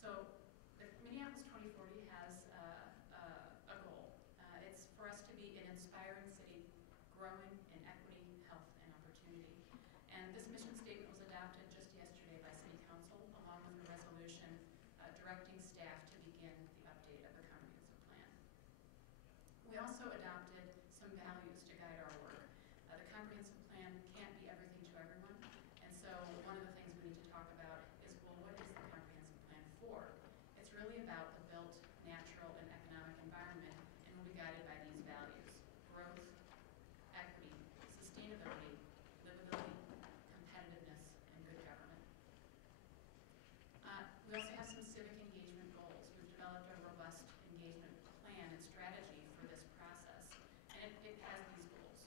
So Minneapolis 2040 has a goal. It's for us to be an inspiring city, growing in equity, health, and opportunity. And this mission statement was adopted just yesterday by City Council, along with a resolution directing staff to begin the update of the comprehensive plan. We also adopted some values to guide our work. The comprehensive plan can't be everything to everyone, and so one of the things we need to talk about is, well, what is the comprehensive plan for? It's really about the built, natural, and economic environment, and will be guided by these values: growth, equity, sustainability, livability, competitiveness, and good government. We also have some civic engagement goals. We've developed a robust engagement plan and strategy for this process, and it has these goals: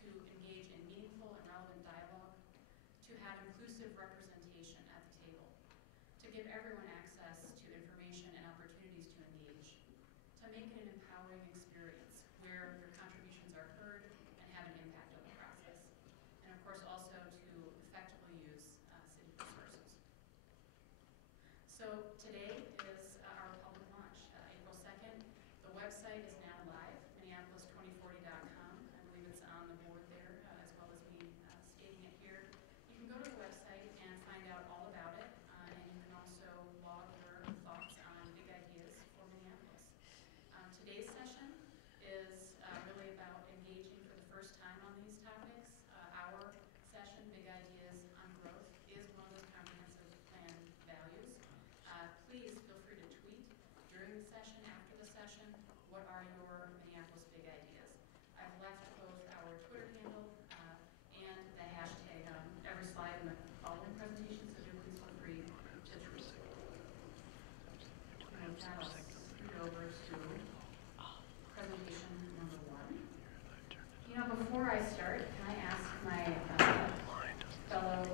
to engage in meaningful and relevant dialogue, to have inclusive representation at the table, to give everyone access to information and opportunities to engage, to make it an empowering experience where your contributions are heard and have an impact on the process, and of course also to effectively use city resources. So today is our public launch, April 2nd. The website is now live, Minneapolis2040.com. I believe it's on the board there, as well as me stating it here. You can go to the website and find out all about it, and you can also log your thoughts on big ideas for Minneapolis. Today's session is really about engaging for the first time on these topics. Our session, Big Ideas on Growth, is one of those comprehensive plan values. Please feel free to tweet during the session, after the session, what are your Minneapolis big ideas. I've left both our Twitter handle and the hashtag on every slide in the following presentation, so do please feel free to tweet. And with that, I'll scoot over to presentation number 1. You know, before I start, can I ask my fellow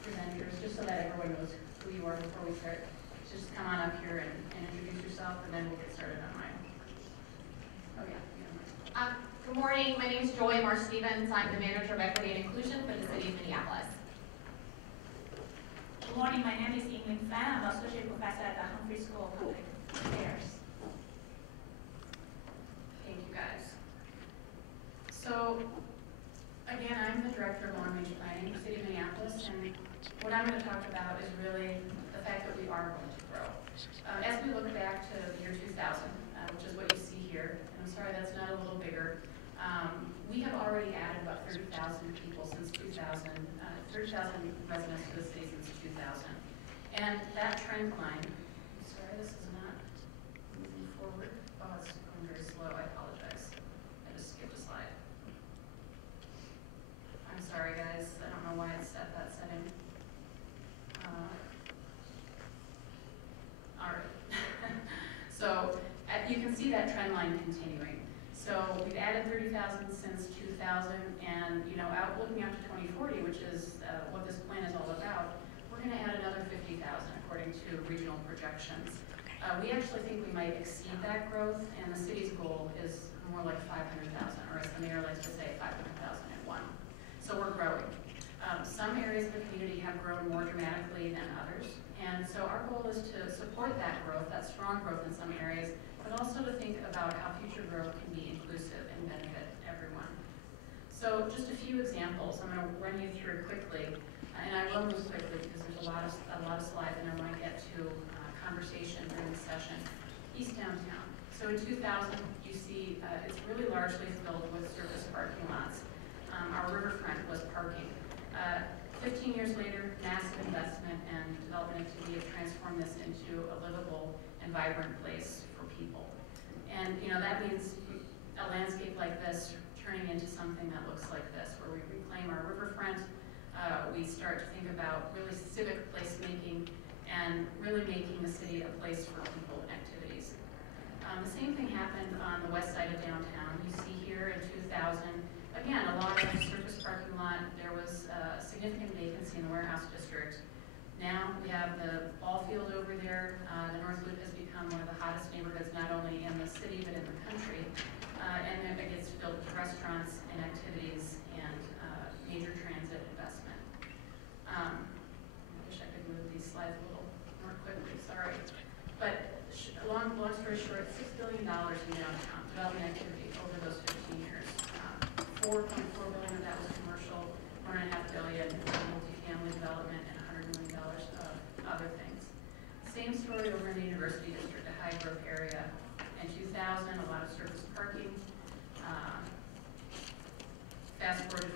presenters, just so that everyone knows who you are before we start, just come on up here and introduce yourself, and then we'll get started on mine. Oh yeah. Good morning. My name is Joy Marr-Stevens. I'm the Manager of Equity and Inclusion for the City of Minneapolis. Good morning. My name is Ying-Lin Fan. I'm Associate Professor at the Humphrey School of Public Affairs. Thank you, guys. So, again, I'm the Director of Long-Range Planning for the City of Minneapolis, and what I'm going to talk about is really the fact that we are going to grow. As we look back to the year 2000, which is what you see here, and I'm sorry that's not a little bigger, we have already added about 30,000 people since 2000, 30,000 residents to the city since 2000. And that trend line, I'm sorry, this is not moving forward. Oh, it's going very slow, I apologize. I just skipped a slide. I'm sorry, guys, I don't know why it's set that setting. All right. So you can see that trend line continuing. So we've added 30,000 since 2000, and looking out to 2040, which is what this plan is all about, we're going to add another 50,000 according to regional projections. We actually think we might exceed that growth, and the city's goal is more like 500,000, or as the mayor likes to say, 500,001. So we're growing. Some areas of the community have grown more dramatically than others, and so our goal is to support that growth, that strong growth in some areas, but also to think about how future growth can be inclusive and benefit everyone. So just a few examples. I'm going to run you through quickly, and I will move quickly because there's a lot of slides, and I want to get to conversation during the session. East Downtown. So in 2000, you see it's really largely filled with surface parking lots. Our riverfront was parking. 15 years later, massive investment and development activity have transformed this into a livable and vibrant place for people. And that means a landscape like this turning into something that looks like this, where we reclaim our riverfront, we start to think about really civic placemaking and really making the city a place for people and activities. The same thing happened on the west side of downtown. You see here in 2000, again, a lot of surface parking lot. There was a significant vacancy in the warehouse district. Now we have the ball field over there. The North Loop has become one of the hottest neighborhoods, not only in the city, but in the country. And then it gets filled with restaurants and activities and major transit investment. I wish I could move these slides a little more quickly, sorry. surface parking. Fast forward to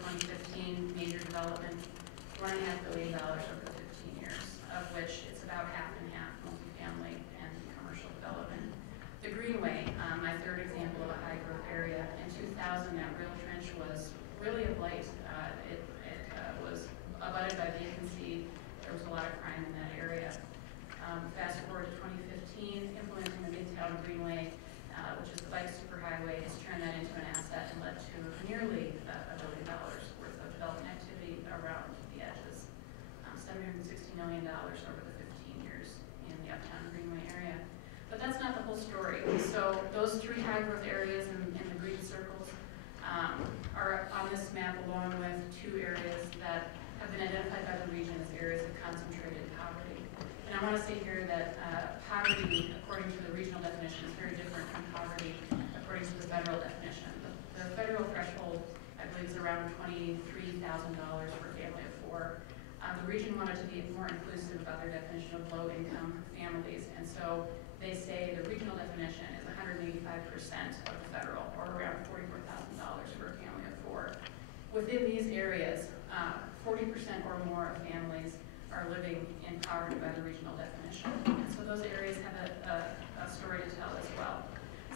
2015, major development, $1.5 billion over the 15 years, of which it's about half and half multifamily and commercial development. The Greenway, my third example of a high growth area. In 2000, that rail trench was really a blight. It was abutted by vacancy. There was a lot of crime in that area. Fast forward to 2015, implementing the Midtown Greenway, which is the bike superhighway, has turned that into an asset and led to nearly $1 billion worth of development activity around the edges. $760 million over the 15 years in the Uptown Greenway area. But that's not the whole story. So those three high growth areas in the green circles are on this map, along with two areas that have been identified by the region as areas of concentrated poverty. And I want to say here that poverty, according to the regional definition, is very different from poverty according to the federal definition. The federal threshold, I believe, is around $23,000 for a family of four. The region wanted to be more inclusive about their definition of low-income families, and so they say the regional definition is 185% of the federal, or around $44,000 for a family of four. Within these areas, 40% or more of families are living in poverty by the regional definition. And so those areas have a story to tell as well.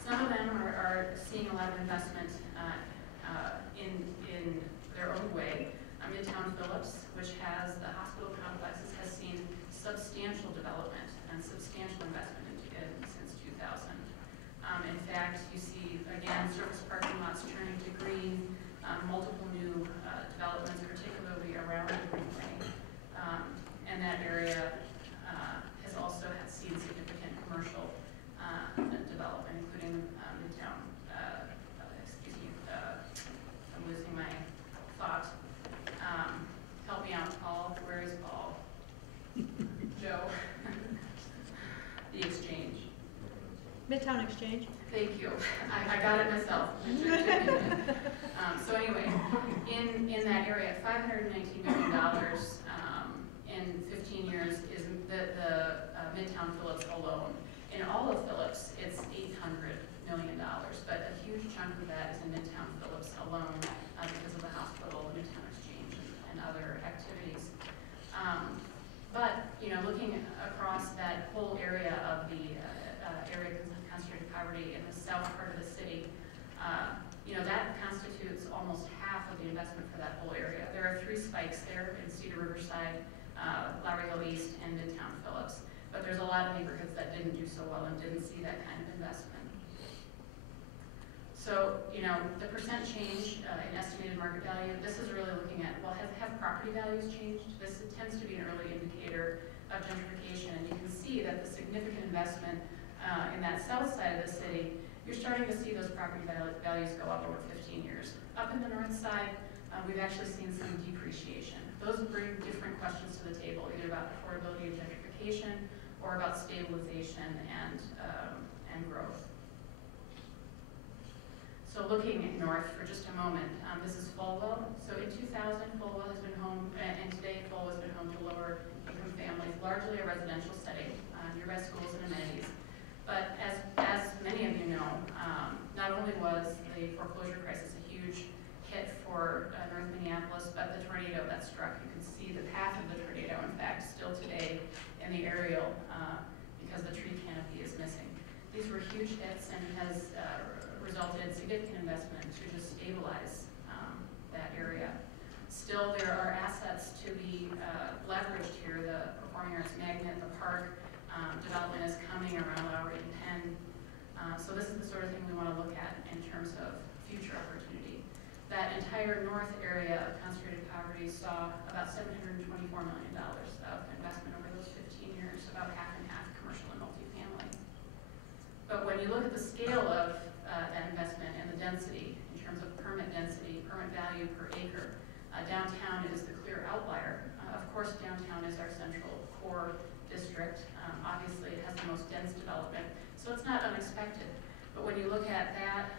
Some of them are seeing a lot of investment in their own way. Midtown Phillips, which has the hospital complexes, has seen substantial development and substantial investment since 2000. In fact, you see, again, surface parking lots turning to green, multiple new developments, particularly around the Greenway. And that area has also seen significant commercial development, including Midtown, I'm losing my thought. Help me out, Paul. Where is Paul? Joe. The Exchange. Midtown Exchange. Thank you. I got it myself. So anyway, in that area, $519 million in 15 years is the Midtown Phillips alone. In all of Phillips, it's $800 million, but a huge chunk of that is in Midtown Phillips alone because of the hospital, the Midtown Exchange, and other activities. But, you know, looking across that whole area of the area of concentrated poverty in the south part of the city, you know, that constitutes almost half of the investment for that whole area. There are three spikes there in Cedar Riverside, Lowry Hill East, and Midtown Phillips. But there's a lot of neighborhoods that didn't do so well and didn't see that kind of investment. So, you know, the percent change in estimated market value, this is really looking at, well, have property values changed? This tends to be an early indicator of gentrification, and you can see that the significant investment in that south side of the city, you're starting to see those property values go up over 15 years. Up in the north side, we've actually seen some depreciation. Those bring different questions to the table, either about affordability and gentrification, or about stabilization and growth. So looking north for just a moment, this is Falwell. So in 2000, Falwell has been home, and today Falwell has been home to lower income families, largely a residential setting, nearby schools and amenities. But as many of you know, not only was the foreclosure crisis a huge hit for North Minneapolis, but the tornado that struck, you can see the path of the tornado, in fact, still today in the aerial because the tree canopy is missing. These were huge hits and has resulted in significant investment to just stabilize that area. Still, there are assets to be leveraged here. The Performing Arts Magnet, the park development is coming around Lowry and Penn. So this is the sort of thing we want to look at in terms of future opportunity. That entire north area of concentrated poverty saw about $724 million of investment over those 15 years, about half and half commercial and multifamily. But when you look at the scale of that investment and the density, in terms of permit density, permit value per acre, downtown is the clear outlier. Of course, downtown is our central core district. Obviously, it has the most dense development, so it's not unexpected. But when you look at that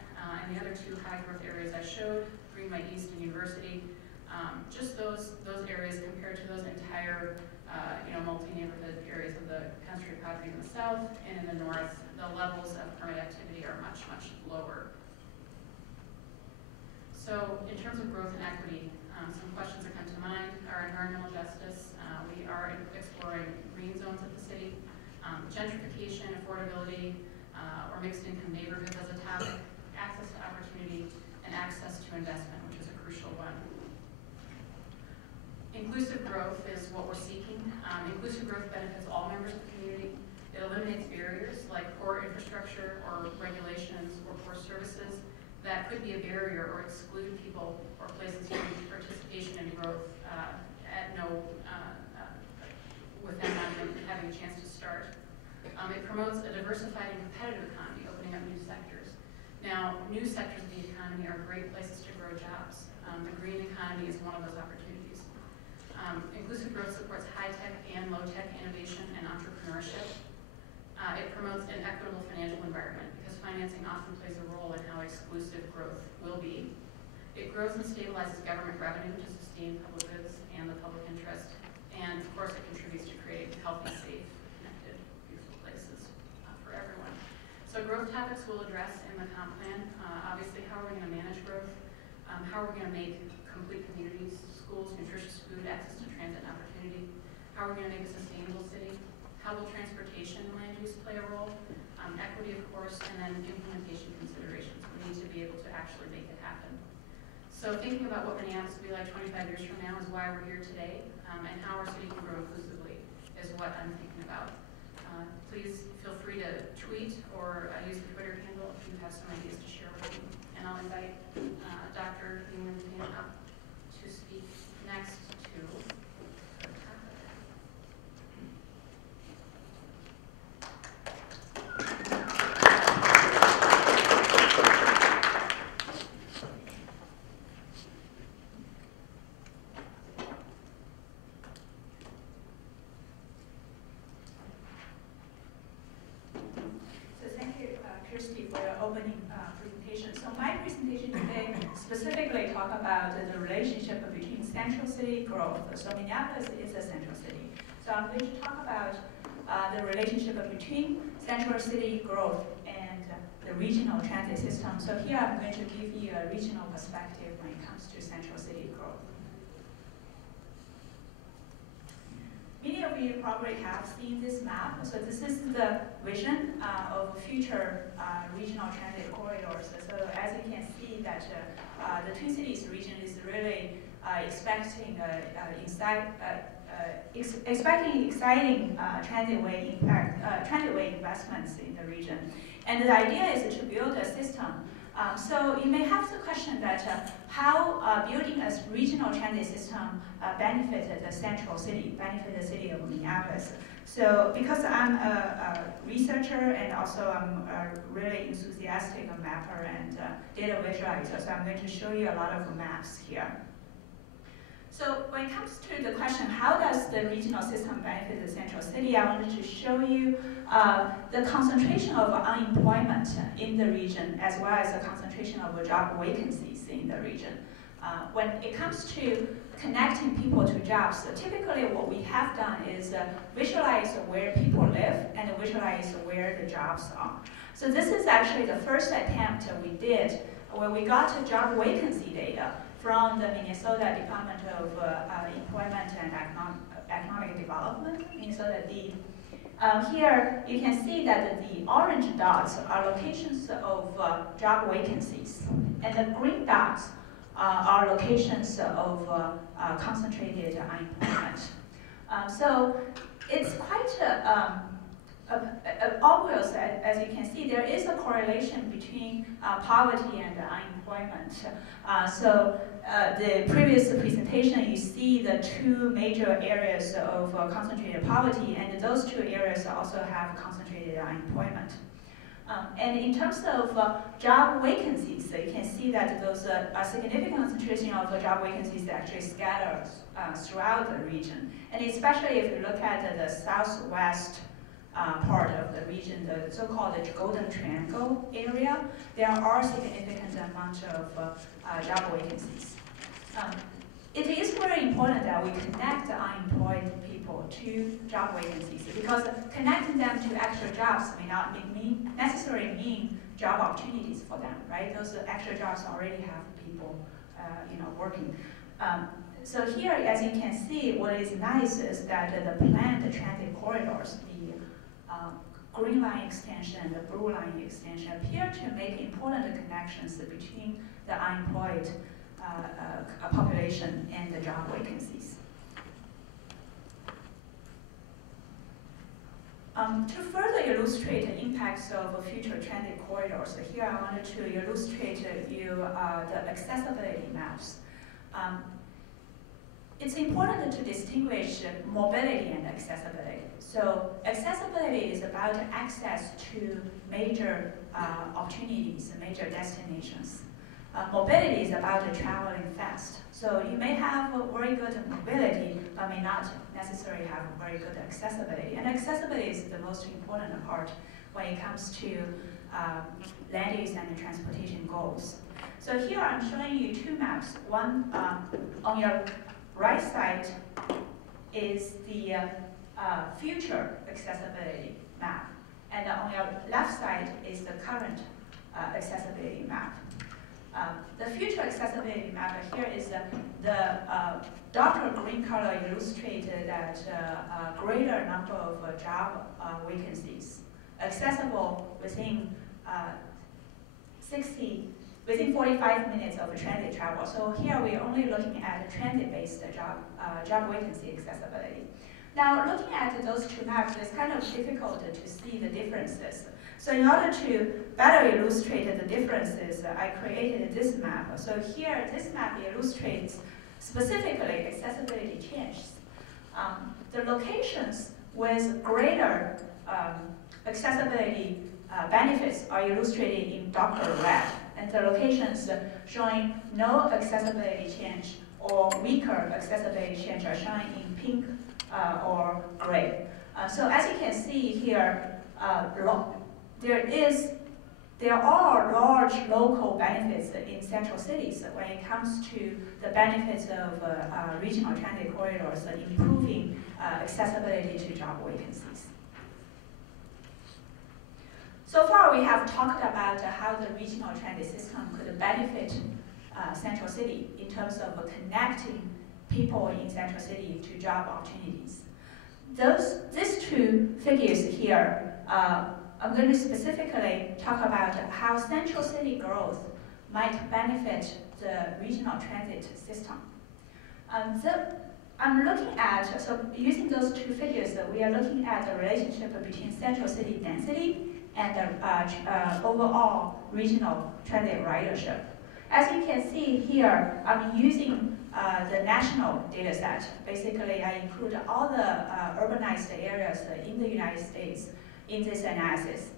and the other two high growth areas I showed, Greenway East and University, Just those areas compared to those entire, multi-neighborhood areas of the concentrated property in the south and in the north, the levels of permit activity are much, much lower. So in terms of growth and equity, some questions that come to mind are environmental justice. We are exploring green zones of the city, gentrification, affordability, or mixed income neighborhoods as a topic, access to opportunity, and access to investment, which is a crucial one. Inclusive growth is what we're seeking. Inclusive growth benefits all members of the community. It eliminates barriers like poor infrastructure or regulations or poor services that could be a barrier or exclude people or places from participation in growth with them not even having a chance to start. It promotes a diversified and competitive economy, opening up new sectors. Now, new sectors of the economy are great places to grow jobs. The green economy is one of those opportunities. Inclusive growth supports high-tech and low-tech innovation and entrepreneurship. It promotes an equitable financial environment because financing often plays a role in how exclusive growth will be. It grows and stabilizes government revenue to sustain public goods and the public interest. And of course, it contributes to creating healthy, safe, connected, beautiful places for everyone. So growth topics we'll address in the comp plan. Obviously, how are we going to manage growth? How are we going to make complete communities, schools, nutritious food, access to transit and opportunity? How are we going to make a sustainable city? How will transportation and land use play a role? Equity, of course, and then implementation considerations. We need to be able to actually make it happen. So thinking about what Minneapolis will be like 25 years from now is why we're here today, and how our city can grow inclusively is what I'm thinking about. Please feel free to tweet or use the Twitter handle if you have some ideas to share with me. And I'll invite Dr. Newman up to speak next to the topic. Kirsty, for your opening presentation. So my presentation today specifically talk about the relationship between central city growth. So Minneapolis is a central city. So I'm going to talk about the relationship between central city growth and the regional transit system. So here I'm going to give you a regional perspective when it comes to central city growth. Many of you probably have seen this map. So this is the vision of future regional transit corridors. So as you can see that the Twin Cities region is really expecting exciting transitway investments in the region. And the idea is to build a system. So you may have the question that how building a regional transit system benefited the central city, benefited the city of Minneapolis. So because I'm a researcher and also I'm a really enthusiastic mapper and data visualizer, so I'm going to show you a lot of maps here. So when it comes to the question, how does the regional system benefit the central city, I wanted to show you the concentration of unemployment in the region, as well as the concentration of job vacancies in the region. When it comes to connecting people to jobs, typically what we have done is visualize where people live and visualize where the jobs are. So this is actually the first attempt we did where we got job vacancy data from the Minnesota Department of Employment and Economic Development, Minnesota DEED. Here you can see that the orange dots are locations of job vacancies, and the green dots are locations of concentrated unemployment. So it's quite obvious, as you can see, there is a correlation between poverty and unemployment. The previous presentation, you see the two major areas of concentrated poverty, and those two areas also have concentrated unemployment. And in terms of job vacancies, so you can see that those a significant concentration of job vacancies actually scattered throughout the region. And especially if you look at the southwest part of the region, the so-called Golden Triangle area, there are significant amount of job vacancies. it is very important that we connect the unemployed people to job vacancies, because connecting them to extra jobs may not necessarily mean job opportunities for them, right? Those extra jobs already have people, working. So here, as you can see, what is nice is that the planned transit corridors, the green line extension and the blue line extension, appear to make important connections between the unemployed population and the job vacancies. To further illustrate the impacts of future transit corridors, here I wanted to illustrate you the accessibility maps. It's important to distinguish mobility and accessibility. So accessibility is about access to major opportunities, major destinations. Mobility is about traveling fast. So you may have a very good mobility, but may not necessarily have a very good accessibility. And accessibility is the most important part when it comes to land use and transportation goals. So here I'm showing you two maps. One on your right side is the future accessibility map, and on your left side is the current accessibility map. The future accessibility map here is the darker green color illustrated that a greater number of job vacancies accessible within 45 minutes of transit travel. So here we're only looking at transit-based job vacancy accessibility. Now, looking at those two maps, it's kind of difficult to see the differences. So in order to better illustrate the differences, I created this map. So here, this map illustrates specifically accessibility changes. The locations with greater accessibility benefits are illustrated in darker red, and the locations showing no accessibility change or weaker accessibility change are shown in pink or gray. So as you can see here, there are large local benefits in central cities when it comes to the benefits of regional transit corridors improving accessibility to job vacancies. So far, we have talked about how the regional transit system could benefit central city in terms of connecting people in central city to job opportunities. These two figures here, I'm going to specifically talk about how central city growth might benefit the regional transit system. I'm looking at, so using those two figures, we are looking at the relationship between central city density and overall regional transit ridership. As you can see here, I'm using the national data set. Basically, I include all the urbanized areas in the United States in this analysis.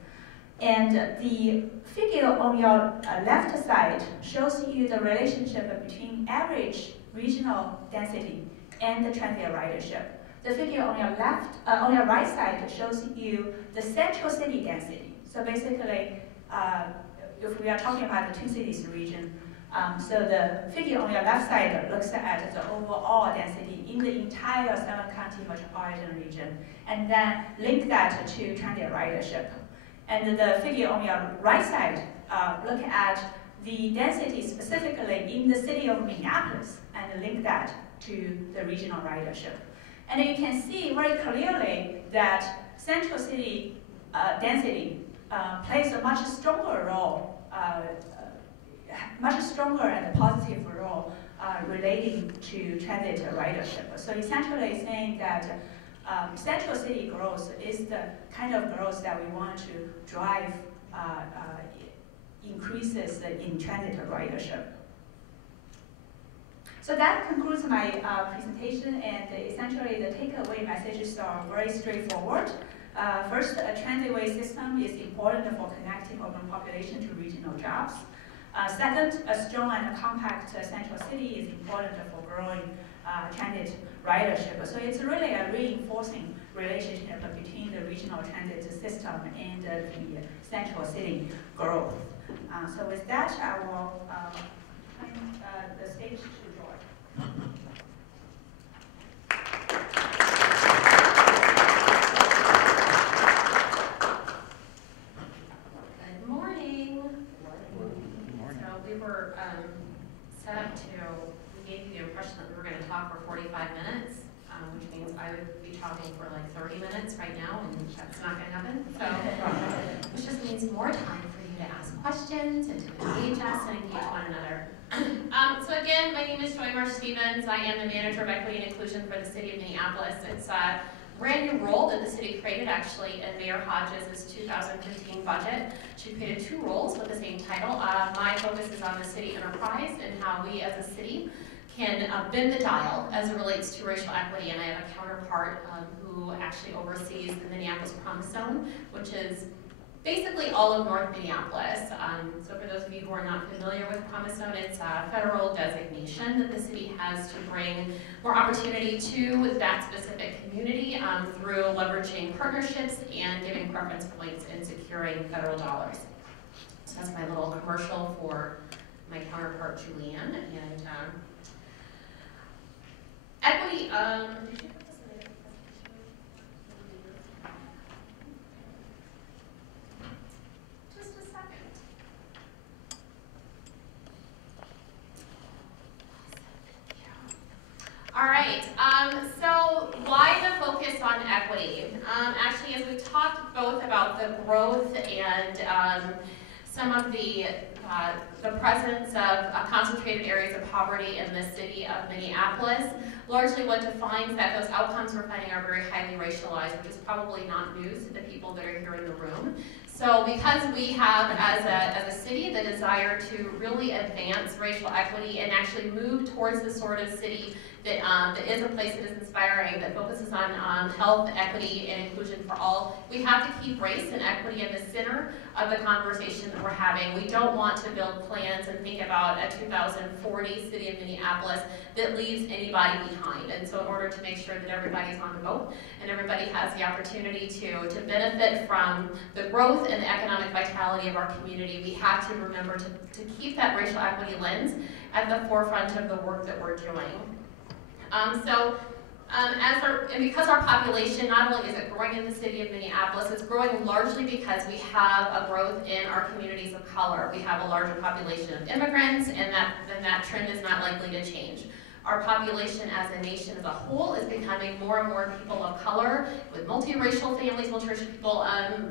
And the figure on your left side shows you the relationship between average regional density and the transit ridership. The figure on your right side shows you the central city density. So basically, if we are talking about the two cities region, so the figure on your left side looks at the overall density in the entire 7-county metropolitan region, and then link that to transit ridership. And the figure on your right side look at the density specifically in the city of Minneapolis, and link that to the regional ridership. And you can see very clearly that central city density plays a much stronger role, much stronger and positive role relating to transit ridership. So essentially saying that central city growth is the kind of growth that we want to drive increases in transit ridership. So that concludes my presentation, and essentially the takeaway messages are very straightforward. First, a transitway system is important for connecting urban population to regional jobs. Second, a strong and compact central city is important for growing transit ridership. So it's really a reinforcing relationship between the regional transit system and the central city growth. So with that, I will turn the stage to George. we were set up we gave you the impression that we were going to talk for 45 minutes, which means I would be talking for like 30 minutes right now, and that's not going to happen. So, which just means more time for you to ask questions and to engage us and engage one another. So again, my name is Joy Marsh-Stevens. I am the Manager of Equity and Inclusion for the City of Minneapolis. It's a brand new role that the city created actually in Mayor Hodges' 2015 budget. She created 2 roles with the same title. My focus is on the city enterprise and how we as a city can bend the dial as it relates to racial equity, and I have a counterpart who actually oversees the Minneapolis Promise Zone, which is basically all of North Minneapolis. So for those of you who are not familiar with Promise Zone, it's a federal designation that the city has to bring more opportunity to that specific community through leveraging partnerships and giving preference points in securing federal dollars. So that's my little commercial for my counterpart, Julianne. And equity, did you put this in the presentation? Just a second. All right, so why the focus on equity? Actually, as we've talked both about the growth and some of the presence of concentrated areas of poverty in the city of Minneapolis, largely what defines that those outcomes we're finding are very highly racialized, which is probably not news to the people that are here in the room. So because we have, as a city, the desire to really advance racial equity and actually move towards the sort of city that is a place that is inspiring, that focuses on health, equity, and inclusion for all, we have to keep race and equity in the center of the conversation that we're having. We don't want to build plans and think about a 2040 city of Minneapolis that leaves anybody behind. And so in order to make sure that everybody's on the boat and everybody has the opportunity to benefit from the growth and the economic vitality of our community, we have to remember to keep that racial equity lens at the forefront of the work that we're doing. And because our population, not only is it growing in the city of Minneapolis, it's growing largely because we have a growth in our communities of color. We have a larger population of immigrants, and that trend is not likely to change. Our population as a nation as a whole is becoming more and more people of color, with multiracial families, multiracial people,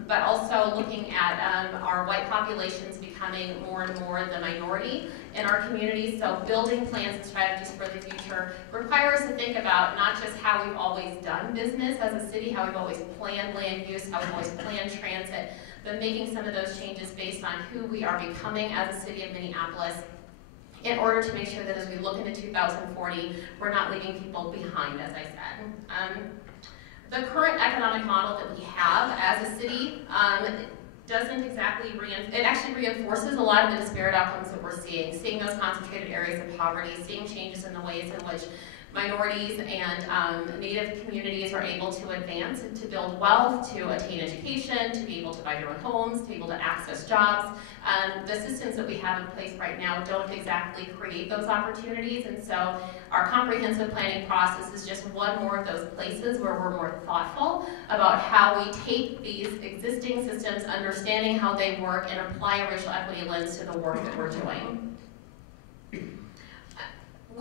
but also looking at our white populations becoming more and more the minority in our communities. So building plans and strategies for the future requires us to think about not just how we've always done business as a city, how we've always planned land use, how we've always planned transit, but making some of those changes based on who we are becoming as a city of Minneapolis, in order to make sure that as we look into 2040, we're not leaving people behind, as I said. The current economic model that we have as a city doesn't exactly it actually reinforces a lot of the disparate outcomes that we're seeing those concentrated areas of poverty, seeing changes in the ways in which minorities and Native communities are able to advance and to build wealth, to attain education, to be able to buy their own homes, to be able to access jobs. The systems that we have in place right now don't exactly create those opportunities, and so our comprehensive planning process is just one more of those places where we're more thoughtful about how we take these existing systems, understanding how they work, and apply a racial equity lens to the work that we're doing.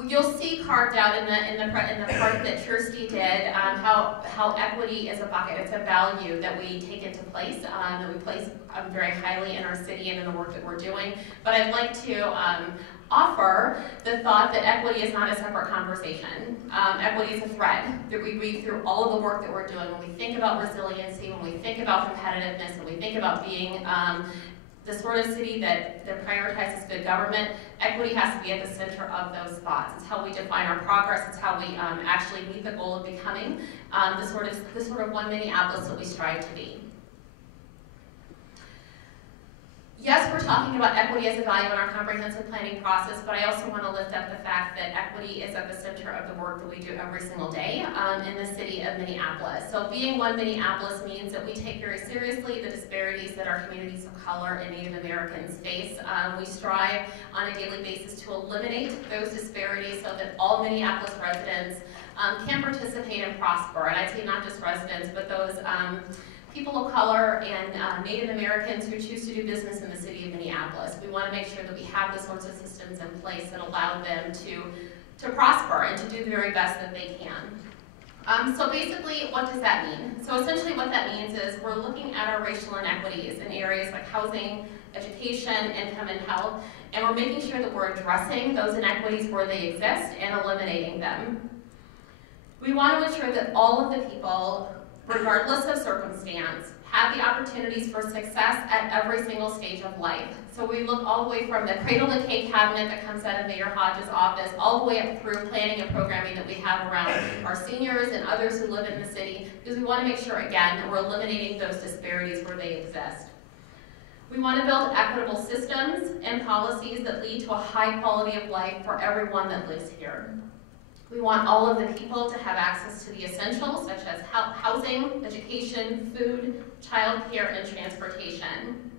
You'll see carved out in the part that Kirsty did how equity is a bucket. It's a value that we take into place, that we place very highly in our city and in the work that we're doing. But I'd like to offer the thought that equity is not a separate conversation. Equity is a thread that we weave through all of the work that we're doing. When we think about resiliency, when we think about competitiveness, when we think about being the sort of city that prioritizes good government, equity has to be at the center of those thoughts. It's how we define our progress. It's how we actually meet the goal of becoming the sort of one Minneapolis that we strive to be. Yes, we're talking about equity as a value in our comprehensive planning process, but I also want to lift up the fact that equity is at the center of the work that we do every single day in the city of Minneapolis. So being one Minneapolis means that we take very seriously the disparities that our communities of color and Native Americans face. We strive on a daily basis to eliminate those disparities so that all Minneapolis residents can participate and prosper. And I'd say not just residents, but those people of color and Native Americans who choose to do business in the city of Minneapolis. We want to make sure that we have the sorts of systems in place that allow them to prosper and to do the very best that they can. So basically, what does that mean? So essentially what that means is we're looking at our racial inequities in areas like housing, education, income, and health, and we're making sure that we're addressing those inequities where they exist and eliminating them. We want to ensure that all of the people, regardless of circumstance, have the opportunities for success at every single stage of life. So we look all the way from the cradle to cake cabinet that comes out of Mayor Hodges' office, all the way up through planning and programming that we have around our seniors and others who live in the city, because we want to make sure, again, that we're eliminating those disparities where they exist. We want to build equitable systems and policies that lead to a high quality of life for everyone that lives here. We want all of the people to have access to the essentials, such as housing, education, food, childcare, and transportation,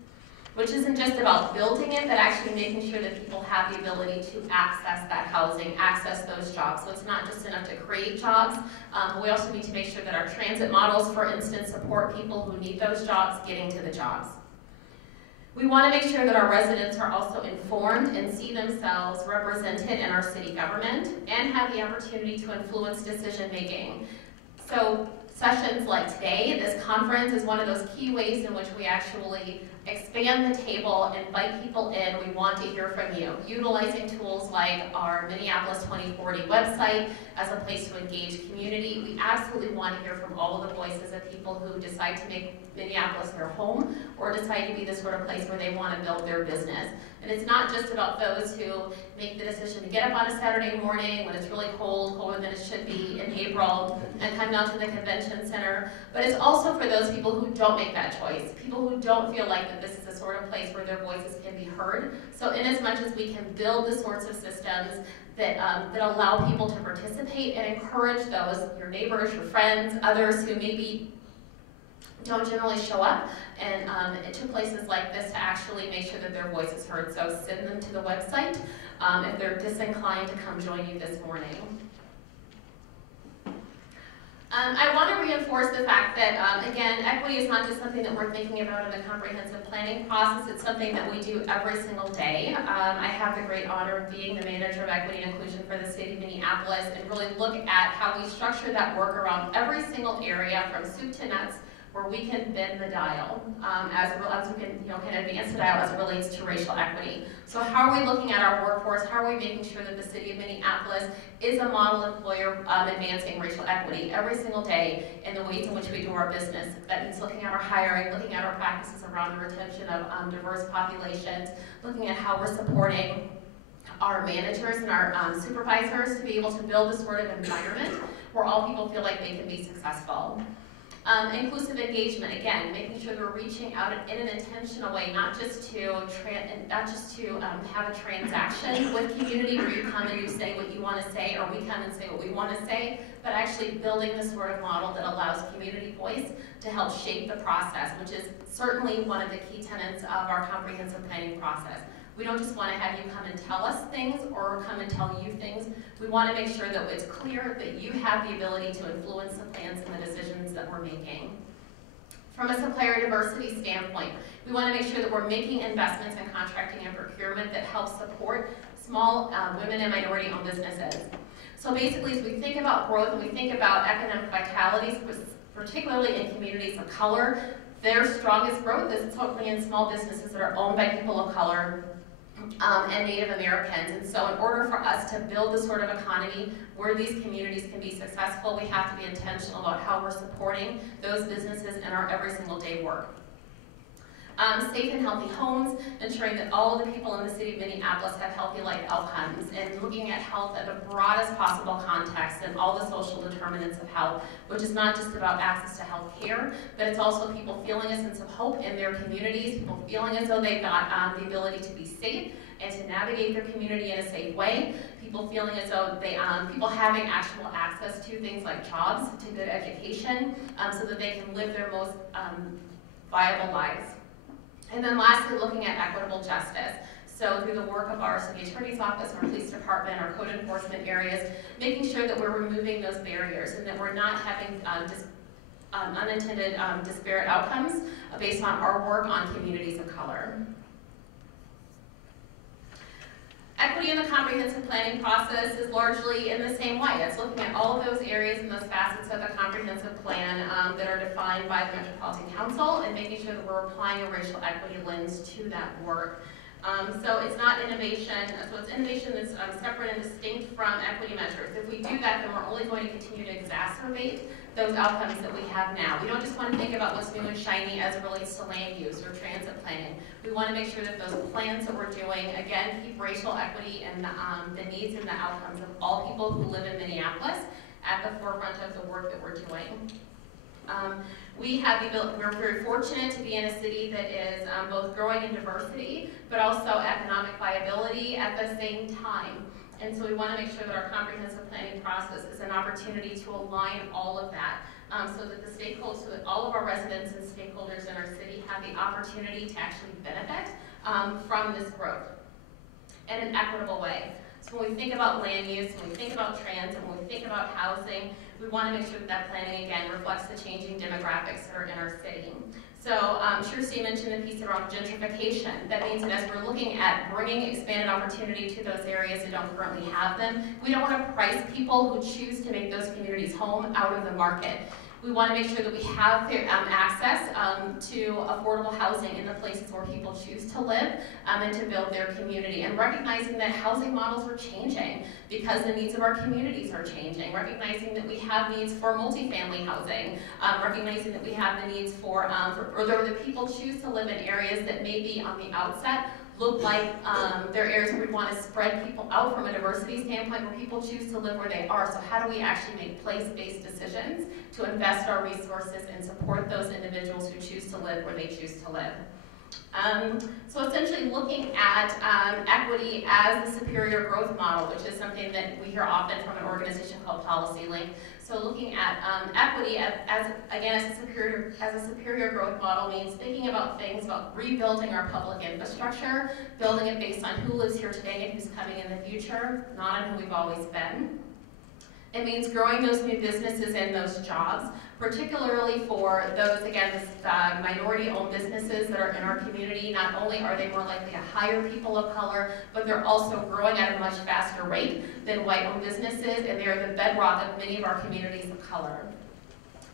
which isn't just about building it, but actually making sure that people have the ability to access that housing, access those jobs. So it's not just enough to create jobs, but we also need to make sure that our transit models, for instance, support people who need those jobs getting to the jobs. We want to make sure that our residents are also informed and see themselves represented in our city government and have the opportunity to influence decision making. So sessions like today, this conference, is one of those key ways in which we actually expand the table, invite people in. We want to hear from you, utilizing tools like our Minneapolis 2040 website as a place to engage community. We absolutely want to hear from all of the voices of people who decide to make Minneapolis their home or decide to be the sort of place where they want to build their business. And it's not just about those who make the decision to get up on a Saturday morning when it's really cold, colder than it should be in April, and come down to the convention center, but it's also for those people who don't make that choice, people who don't feel like that this is the sort of place where their voices can be heard. So in as much as we can build the sorts of systems that allow people to participate and encourage those, your neighbors, your friends, others who maybe don't generally show up and to places like this to actually make sure that their voice is heard. So send them to the website if they're disinclined to come join you this morning. I want to reinforce the fact that, again, equity is not just something that we're thinking about in the comprehensive planning process. It's something that we do every single day. I have the great honor of being the manager of equity and inclusion for the city of Minneapolis and really look at how we structure that work around every single area from soup to nuts, where we can bend the dial, as we can advance the dial as it relates to racial equity. So how are we looking at our workforce? How are we making sure that the city of Minneapolis is a model employer advancing racial equity every single day in the ways in which we do our business? That means looking at our hiring, looking at our practices around the retention of diverse populations, looking at how we're supporting our managers and our supervisors to be able to build a sort of environment where all people feel like they can be successful. Inclusive engagement, again, making sure that we're reaching out in an intentional way, not just to have a transaction with community where you come and you say what you want to say, or we come and say what we want to say, but actually building the sort of model that allows community voice to help shape the process, which is certainly one of the key tenets of our comprehensive planning process. We don't just want to have you come and tell us things or come and tell you things. We want to make sure that it's clear that you have the ability to influence the plans and the decisions that we're making. From a supplier diversity standpoint, we want to make sure that we're making investments in contracting and procurement that help support small women and minority-owned businesses. So basically, as we think about growth and we think about economic vitalities, particularly in communities of color, their strongest growth is totally in small businesses that are owned by people of color and Native Americans. And so in order for us to build the sort of economy where these communities can be successful, we have to be intentional about how we're supporting those businesses in our every single day work. Safe and healthy homes, ensuring that all of the people in the city of Minneapolis have healthy life outcomes, and looking at health at the broadest possible context and all the social determinants of health, which is not just about access to health care, but it's also people feeling a sense of hope in their communities, people feeling as though they've got the ability to be safe and to navigate their community in a safe way, people feeling as though they, people having actual access to things like jobs, to good education, so that they can live their most viable lives. And then lastly, looking at equitable justice. So through the work of our city attorney's office, our police department, our code enforcement areas, making sure that we're removing those barriers and that we're not having disparate outcomes based on our work on communities of color. Equity in the comprehensive planning process is largely in the same way. It's looking at all of those areas and those facets of the comprehensive plan that are defined by the Metropolitan Council and making sure that we're applying a racial equity lens to that work. So it's not innovation, so it's innovation that's separate and distinct from equity measures. If we do that, then we're only going to continue to exacerbate those outcomes that we have now. We don't just want to think about what's new and shiny as it relates to land use or transit planning. We want to make sure that those plans that we're doing, again, keep racial equity and the needs and the outcomes of all people who live in Minneapolis at the forefront of the work that we're doing. We're very fortunate to be in a city that is both growing in diversity, but also economic viability at the same time. And so we want to make sure that our comprehensive planning process is an opportunity to align all of that so that the stakeholders, so that all of our residents and stakeholders in our city have the opportunity to actually benefit from this growth in an equitable way. So when we think about land use, when we think about transit, when we think about housing, we want to make sure that that planning, again, reflects the changing demographics that are in our city. So Kirsty mentioned the piece around gentrification. That means that as we're looking at bringing expanded opportunity to those areas that don't currently have them, we don't want to price people who choose to make those communities home out of the market. We want to make sure that we have access to affordable housing in the places where people choose to live and to build their community. And recognizing that housing models are changing because the needs of our communities are changing. Recognizing that we have needs for multifamily housing. Recognizing that we have the needs or that people choose to live in areas that maybe on the outset look like they're areas where we want to spread people out from a diversity standpoint, where people choose to live where they are. So how do we actually make place-based decisions to invest our resources and support those individuals who choose to live where they choose to live? So essentially looking at equity as the superior growth model, which is something that we hear often from an organization called PolicyLink. So looking at equity as a superior growth model means thinking about things about rebuilding our public infrastructure, building it based on who lives here today and who's coming in the future, not on who we've always been. It means growing those new businesses and those jobs, particularly for those, again, minority-owned businesses that are in our community. Not only are they more likely to hire people of color, but they're also growing at a much faster rate than white-owned businesses, and they are the bedrock of many of our communities of color.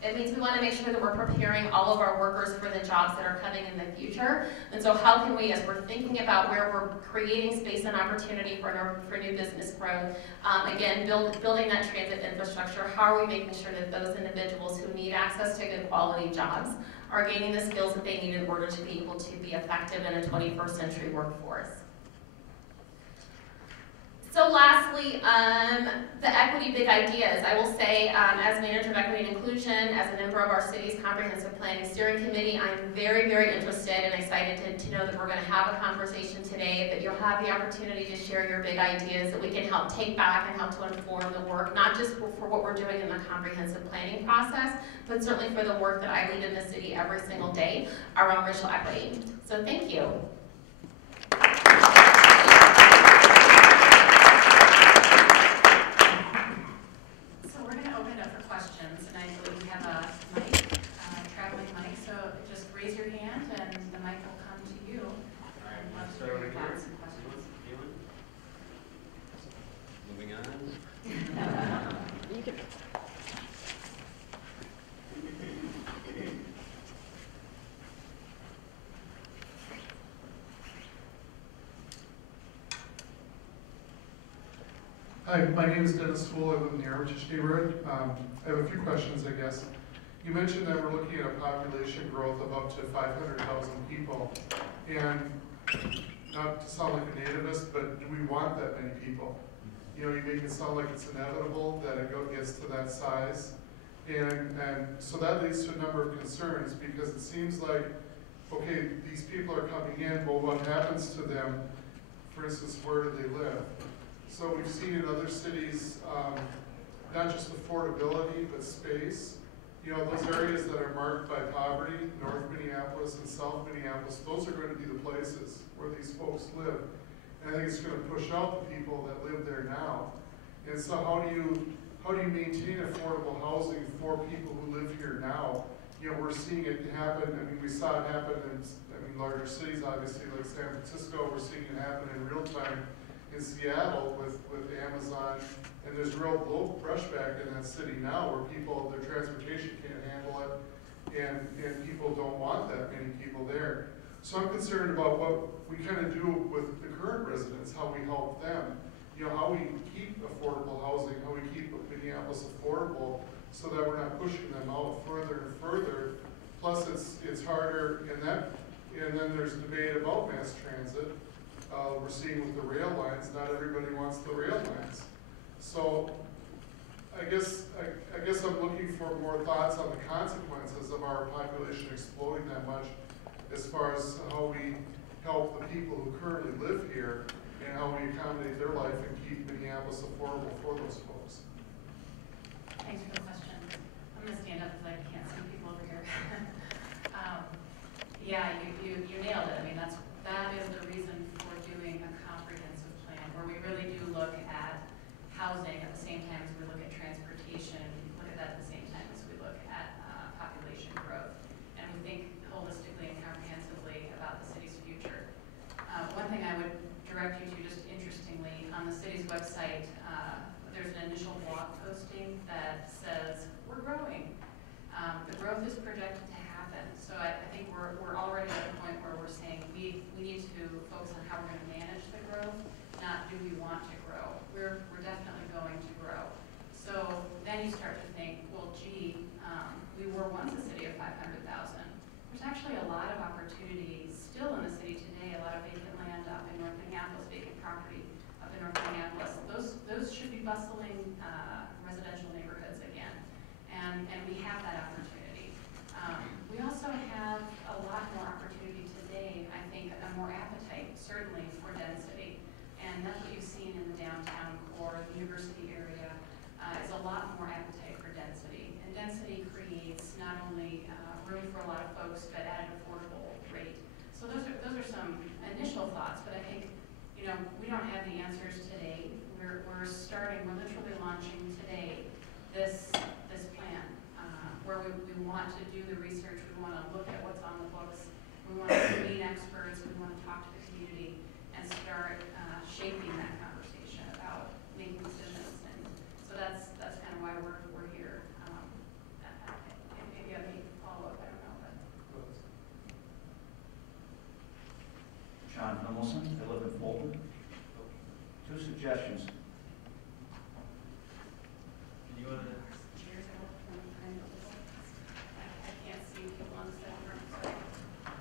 It means we want to make sure that we're preparing all of our workers for the jobs that are coming in the future. And so how can we, as we're thinking about where we're creating space and opportunity for new business growth, again, building that transit infrastructure, how are we making sure that those individuals who need access to good quality jobs are gaining the skills that they need in order to be able to be effective in a 21st century workforce? So lastly, the equity big ideas. I will say, as manager of equity and inclusion, as a member of our city's comprehensive planning steering committee, I'm very, very interested and excited to know that we're going to have a conversation today, that you'll have the opportunity to share your big ideas, that we can help take back and help to inform the work, not just for what we're doing in the comprehensive planning process, but certainly for the work that I lead in the city every single day around racial equity. So thank you. Raise your hand and the mic will come to you. All right, let's start over here. Moving on. You can. Hi, my name is Dennis Toole. I live in the Armitage neighborhood. I have a few questions, I guess. You mentioned that we're looking at a population growth of up to 500,000 people. And not to sound like a nativist, but do we want that many people? You know, you make it sound like it's inevitable that it gets to that size. And so that leads to a number of concerns, because it seems like, okay, these people are coming in, well, what happens to them? For instance, where do they live? So we've seen in other cities, not just affordability, but space. You know, those areas that are marked by poverty, North Minneapolis and South Minneapolis, those are going to be the places where these folks live. And I think it's going to push out the people that live there now. And so how how do you maintain affordable housing for people who live here now? You know, we're seeing it happen, I mean, we saw it happen in, larger cities, obviously, like San Francisco. We're seeing it happen in real time in Seattle with Amazon, and there's real brushback in that city now where people, their transportation can't handle it, and people don't want that many people there. So I'm concerned about what we kind of do with the current residents, how we help them, you know, how we keep affordable housing, how we keep Minneapolis affordable so that we're not pushing them out further and further. Plus it's harder in that, and then there's debate about mass transit. We're seeing with the rail lines, not everybody wants the rail lines. So I guess I'm looking for more thoughts on the consequences of our population exploding that much as far as how we help the people who currently live here and how we accommodate their life and keep Minneapolis affordable for those folks. Thanks for the question. I'm going to stand up because I can't see people over here. Yeah, you nailed it. I mean, that is the reason for doing a comprehensive plan where we really do look at housing at the same time as we look at transportation. We look at that at the same time as we look at population growth. And we think holistically and comprehensively about the city's future. One thing I would direct you to, just interestingly, on the city's website, there's an initial blog posting that says, we're growing. The growth is projected to happen. So I think we're already at a point where we're saying we need to focus on how we're going to manage the growth, not do we want to grow. We're definitely going to grow. So then you start to think, well, gee, we were once a city of 500,000. There's actually a lot of opportunities still in the city today, a lot of vacant land up in North Minneapolis, vacant property up in North Minneapolis. Those should be bustling residential neighborhoods again. And we have that opportunity. We also have a lot more opportunity today, I think, a more appetite, certainly, for density. And that's what you've seen in the downtown core, the university area, is a lot more appetite for density. And density creates not only room for a lot of folks, but at an affordable rate. So those are some initial thoughts, but I think, you know, we don't have the answers today. We're literally launching today this plan where we want to do the research, we want to look at what's on the books, we want to meet experts, we want to talk to the community and start shaping that conversation about making decisions. And so that's kind of why we're here. Maybe I may follow up, I don't know. But. John Himmelson, I live in Fulton. Two suggestions. Do you want to? I can't see people on the second row, sorry. Let's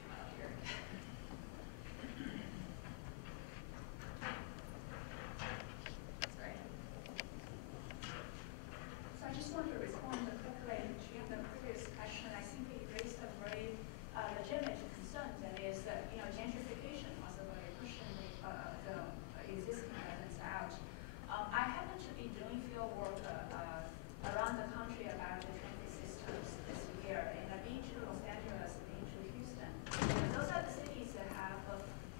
come out here. Sorry. So I just want to respond quickly to the previous question. I think you raised a very legitimate concern, that is that, you know, gentrification possibly pushing the existing residents out. I happen to be doing field work around the country about the transit systems this year, and I've been to Los Angeles, been to Houston. And those are the cities that have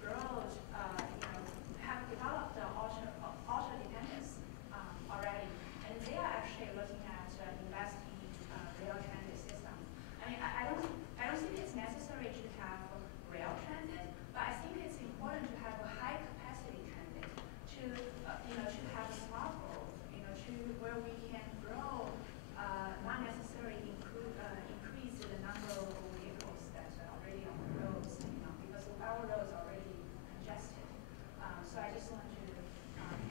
grown, have developed auto dependence already, and they are actually looking at investing in rail transit system. I mean, I don't think it's necessary to have rail transit, but I think it's important to have a high capacity transit to to have smart growth, to where we can grow, not necessarily increase the number of vehicles that are already on the roads, because our roads are already congested. So I just want to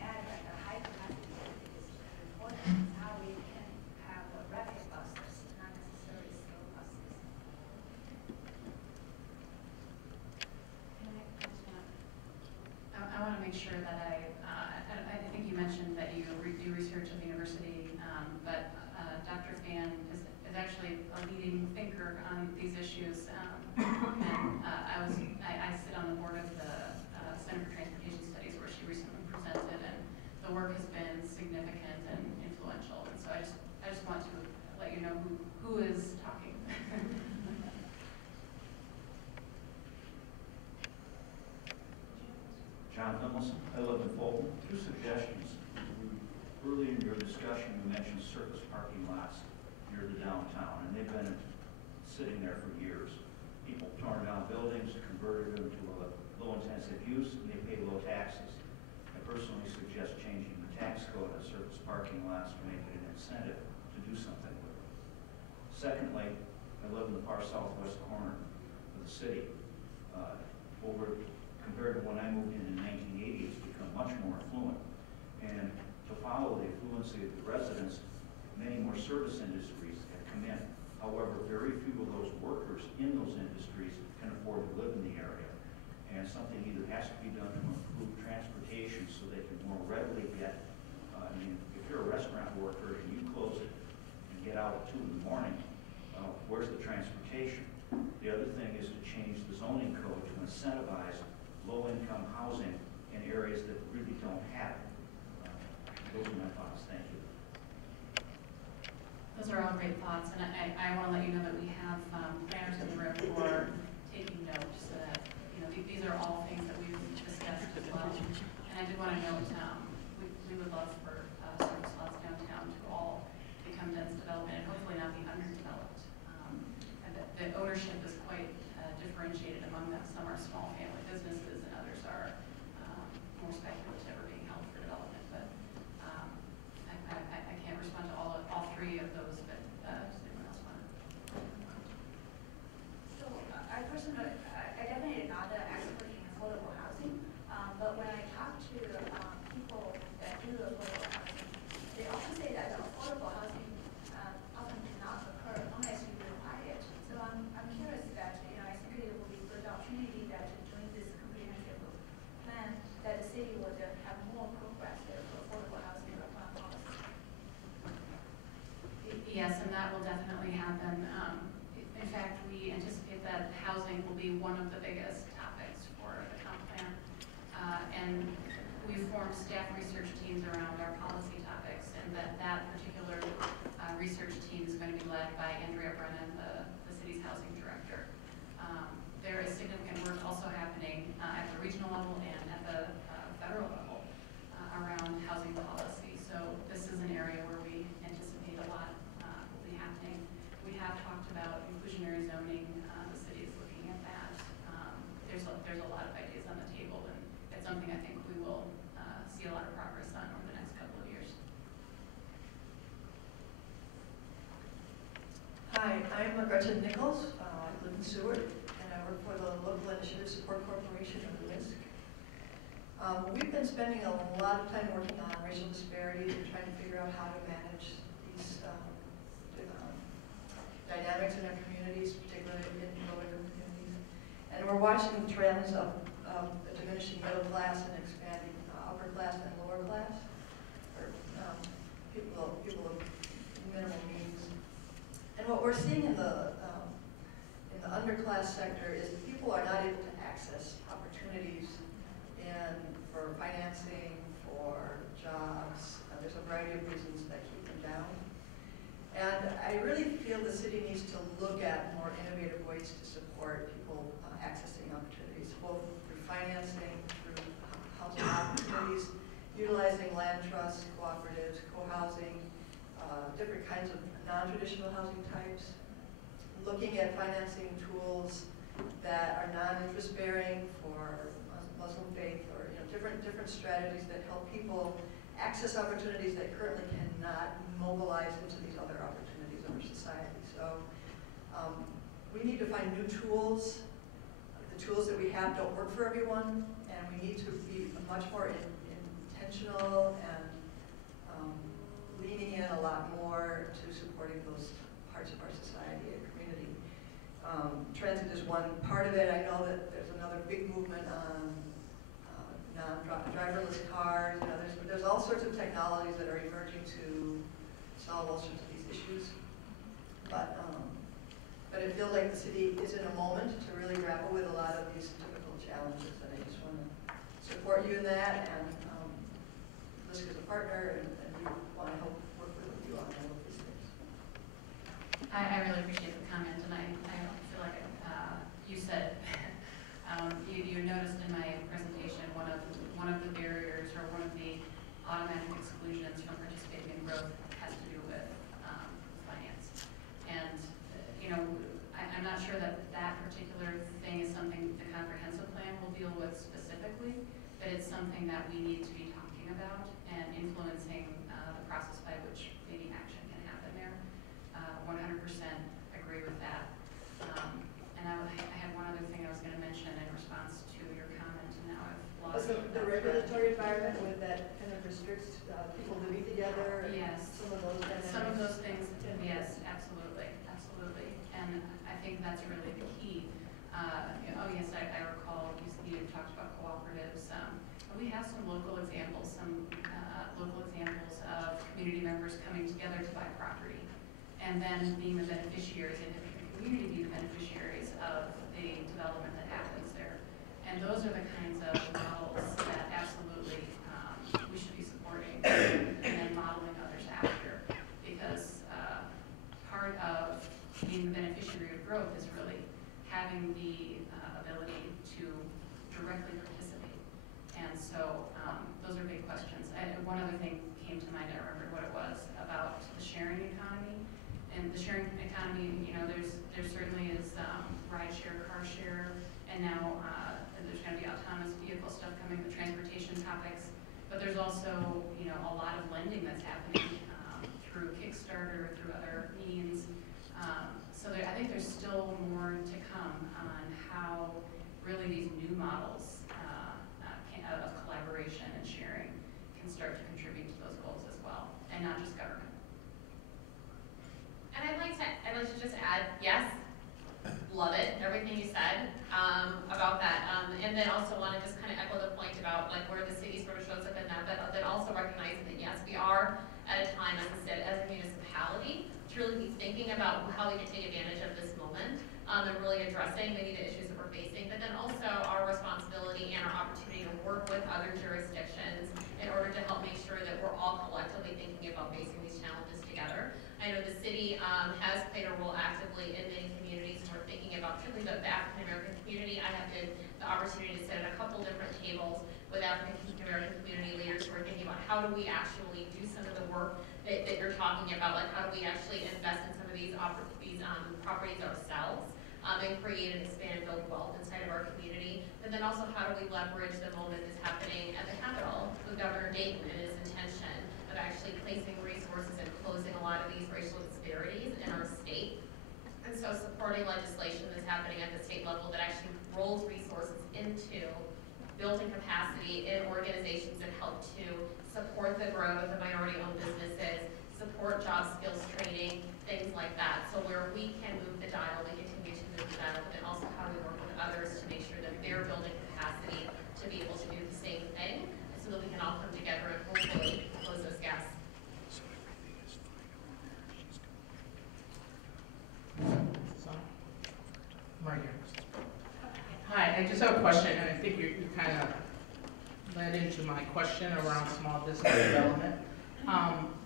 add that the high capacity transit is important. How we can have rapid buses, not necessarily slow buses. I want to make sure that I think you mentioned that you do research at the university, but Dr. Fan is actually a leading thinker on these issues. And I sit on the board of the Center for Transportation Studies, where she recently presented, and the work has been significant and influential. And so I just want to let you know who is talking. John Himmelson, I live in Fulton. Two suggestions. Early in your discussion, you mentioned surface parking lots near the downtown, and they've been sitting there for years. People torn down buildings, converted them to a low-intensive use, and they pay low taxes. I personally suggest changing the tax code on surface parking lots to make it an incentive to do something with them. Secondly, I live in the far southwest corner of the city. Compared to when I moved in 1980, it's become much more affluent. And to follow the affluency of the residents, many more service industries have come in. However, very few of those workers in those industries can afford to live in the area. And something either has to be done to improve transportation so they can more readily get, if you're a restaurant worker and you close it and get out at 2 in the morning, where's the transportation? The other thing is to change the zoning code to incentivize low-income housing in areas that really don't have it. Those are my thoughts. Thank you. Those are all great thoughts, and I want to let you know that we have planners in the room who are taking notes so that, these are all things that we've discussed as well. And I did want to note, we would love for service lots downtown to all become dense development and hopefully not be underdeveloped. And the ownership is quite differentiated among them. Some are small family businesses and others are more speculative or being held for development. But I can't respond to all three of those, but does anyone else want to? So I personally, I definitely not an expert in affordable housing, but when I talk to people that do affordable housing, they often say that the affordable housing often cannot occur unless you require it. So I'm curious that, I think it will be a good opportunity that during this comprehensive plan that the city would have more progressive affordable housing policy. Yes, and that will definitely happen. In fact, we anticipate that housing will be one of the biggest topics for the comp plan. And we've formed staff research teams around our policy topics, and that particular research team is going to be led by Andrea Brennan, the city's housing director. There is significant work also happening at the regional level and at the federal level around housing policy. So this is an area where we anticipate a lot will be happening. We have talked about inclusionary zoning. The city is looking at that. There's a lot of ideas on the table, and it's something I think we will see a lot of progress on over the next couple of years. Hi, I'm Gretchen Nichols. I live in Seward, and I work for the Local Initiative Support Corporation of LISC. We've been spending a lot of time working on racial disparities and trying to figure out how to manage these dynamics in our communities, particularly in low-income communities. And we're watching trends of a diminishing middle class and expanding upper class and lower class, or people of minimal means. And what we're seeing in the underclass sector is that people are not able to access opportunities for financing, for jobs. There's a variety of reasons that keep them down. And I really feel the city needs to look at more innovative ways to support people accessing opportunities, both through financing, through housing opportunities, utilizing land trusts, cooperatives, co-housing, different kinds of non-traditional housing types, looking at financing tools that are non-interest bearing for Muslim faith, or different strategies that help people access opportunities that currently cannot mobilize into these other opportunities in our society. So we need to find new tools. The tools that we have don't work for everyone, and we need to be much more intentional and leaning in a lot more to supporting those parts of our society and community. Transit is one part of it. I know that there's another big movement on driverless cars. There's all sorts of technologies that are emerging to solve all sorts of these issues. But I feel like the city is in a moment to really grapple with a lot of these difficult challenges, and I just want to support you in that, and LISC is a partner, and we want to help work with you on all of these things. I really appreciate the comment, and I feel like you said, you noticed in my presentation one of the barriers or one of the automatic exclusions from something that we need to be talking about and influencing the process by which maybe action can happen there. 100% agree with that. And I had one other thing I was going to mention in response to your comment, and now I've lost it. The regulatory environment with that kind of restricts people living together. Yes. Some of those dynamics. Some of those things, yes, absolutely, absolutely. And I think that's really the key. Oh yes, I recall you talked about cooperatives. We have some local examples, of community members coming together to buy property, and then being the beneficiaries, and having the community be the beneficiaries of the development that happens there. And those are the kinds of models that absolutely we should be supporting and then modeling others after, because part of being the beneficiary of growth is really having the ability to directly participate. And so those are big questions. And one other thing came to mind, I remembered what it was, about the sharing economy. And the sharing economy, you know, there certainly is ride share, car share, and now there's going to be autonomous vehicle stuff coming, the transportation topics. But there's also, you know, a lot of lending that's happening through Kickstarter, through other means. So I think there's still more to come on how really these new models of collaboration and sharing can start to contribute to those goals as well, and not just government. And I'd like to just add, yes, love it, everything you said about that. And then also want to just kind of echo the point about like where the city sort of shows up in that, but then also recognizing that yes, we are at a time as a municipality to really be thinking about how we can take advantage of this moment and really addressing maybe the issues that we're facing, but then also our responsibility and our opportunity to work with other jurisdictions in order to help make sure that we're all collectively thinking about facing these challenges together. I know the city has played a role actively in many communities, and we're thinking about particularly the African American community. I have had the opportunity to sit at a couple different tables with African American community leaders who are thinking about how do we actually do some of the work that you're talking about, like how do we actually invest in some of these properties ourselves and create and expand and build wealth inside of our community. And then also how do we leverage the moment that's happening at the Capitol with Governor Dayton and his intention of actually placing resources and closing a lot of these racial disparities in our state. And so supporting legislation that's happening at the state level that actually rolls resources into building capacity in organizations that help to support the growth of minority-owned businesses, support job skills training, things like that. So where we can move the dial, we continue to move the dial, but then also how do we work with others to make sure that they're building capacity to be able to do the same thing, so that we can all come together and hopefully close those gaps. Right here. Hi, I just have a question, and I think you kind of led into my question around small business development.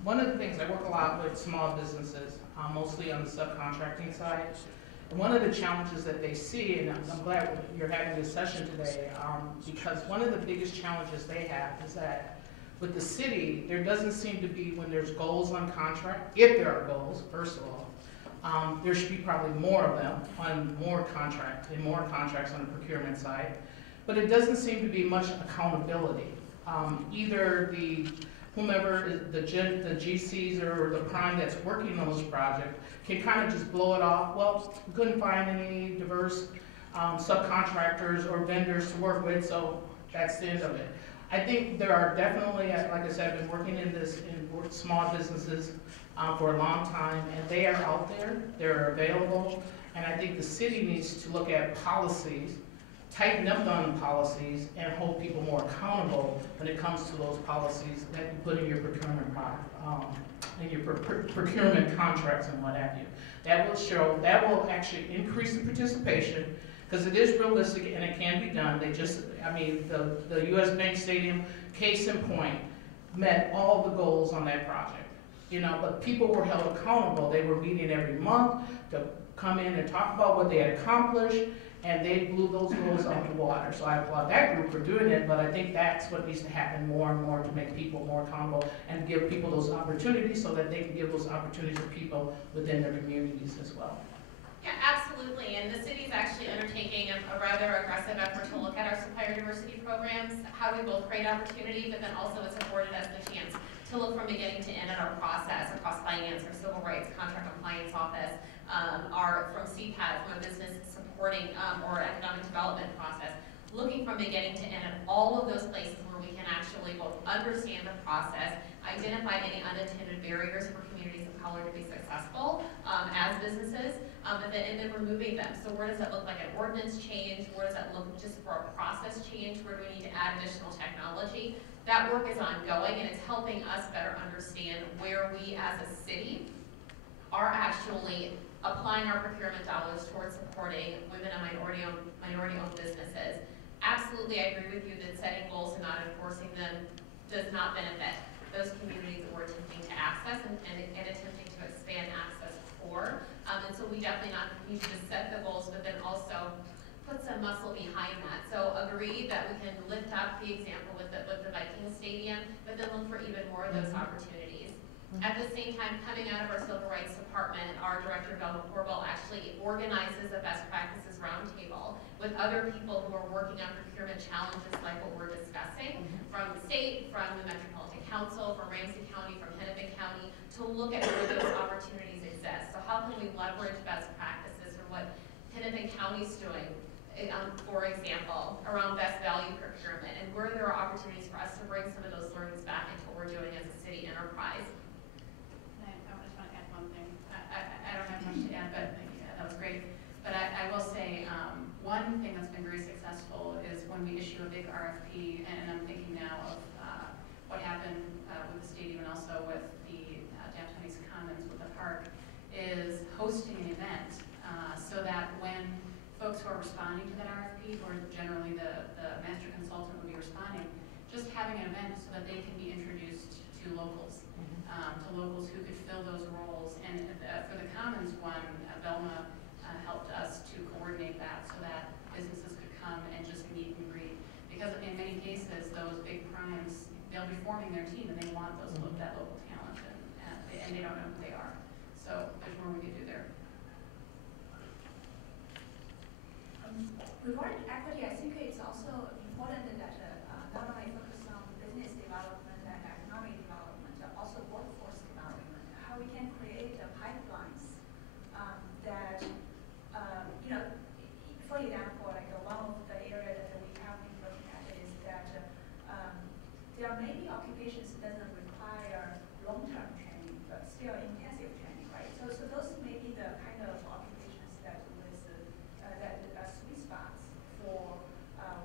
One of the things, I work a lot with small businesses, mostly on the subcontracting side. And one of the challenges that they see, and I'm glad you're having this session today, because one of the biggest challenges they have is that with the city, there doesn't seem to be, when there's goals on contract, if there are goals, first of all, there should be probably more of them on more contracts on the procurement side. But it doesn't seem to be much accountability. Either whomever, the GCs or the prime that's working on those projects can kind of just blow it off. Well, we couldn't find any diverse subcontractors or vendors to work with, so that's the end of it. I think there are definitely, like I said, I've been working in small businesses for a long time, and they are out there, they're available, and I think the city needs to look at policies, tighten up on policies, and hold people more accountable when it comes to those policies that you put in your procurement procurement contracts and what have you. That will actually increase the participation, because it is realistic and it can be done. The US Bank Stadium, case in point, met all the goals on that project. But people were held accountable. They were meeting every month to come in and talk about what they had accomplished, and they blew those goals out of the water. So I applaud that group for doing it, but I think that's what needs to happen more and more to make people more accountable and give people those opportunities so that they can give those opportunities to people within their communities as well. Yeah, absolutely, and the city's actually undertaking a rather aggressive effort to look at our supplier diversity programs, how we both create opportunity, but then also it's afforded us the chance to look from beginning to end at our process across finance, our civil rights, contract compliance office, from CPAD, from a business supporting or economic development process, looking from beginning to end at all of those places where we can actually both understand the process, identify any unintended barriers for communities of color to be successful as businesses, and then removing them. So where does that look like an ordinance change? Where does that look just for a process change? Where do we need to add additional technology? That work is ongoing, and it's helping us better understand where we as a city are actually applying our procurement dollars towards supporting women and minority-owned businesses. Absolutely, I agree with you that setting goals and not enforcing them does not benefit those communities that we're attempting to access and attempting to expand access for. And so we definitely need to just set the goals, but then also put some muscle behind that. So agree that we can lift up the example with the Viking Stadium, but then look for even more of those opportunities. At the same time, coming out of our Civil Rights Department, our Director, Velma Corbell, actually organizes a best practices roundtable with other people who are working on procurement challenges like what we're discussing, from the state, from the Metropolitan Council, from Ramsey County, from Hennepin County, to look at where those opportunities exist. So how can we leverage best practices from what Hennepin County's doing, for example, around best value procurement, and where there are opportunities for us to bring some of those learnings back into what we're doing as a city enterprise. I just want to add one thing. I don't have much to add, but yeah, that was great. But I will say, one thing that's been very successful is when we issue a big RFP, and I'm thinking now of what happened with the stadium and also with the downtown East Commons with the park, is hosting an event so that when folks who are responding to that RFP, or generally the master consultant would be responding, just having an event so that they can be introduced to locals who could fill those roles. And for the Commons one, Velma helped us to coordinate that so that businesses could come and just meet and greet. Because in many cases, those big primes, they'll be forming their team and they want that local talent, and they don't know who they are. So there's more we can do there. Regarding equity, I think it's also important that not only focus on business development and economic development, but also workforce development. How we can create pipelines that, for example, like one of the areas that we have been looking at is that there may be occupations that doesn't require long-term training, but still intensive training, right? So those may be the kind of occupations that sweet spots for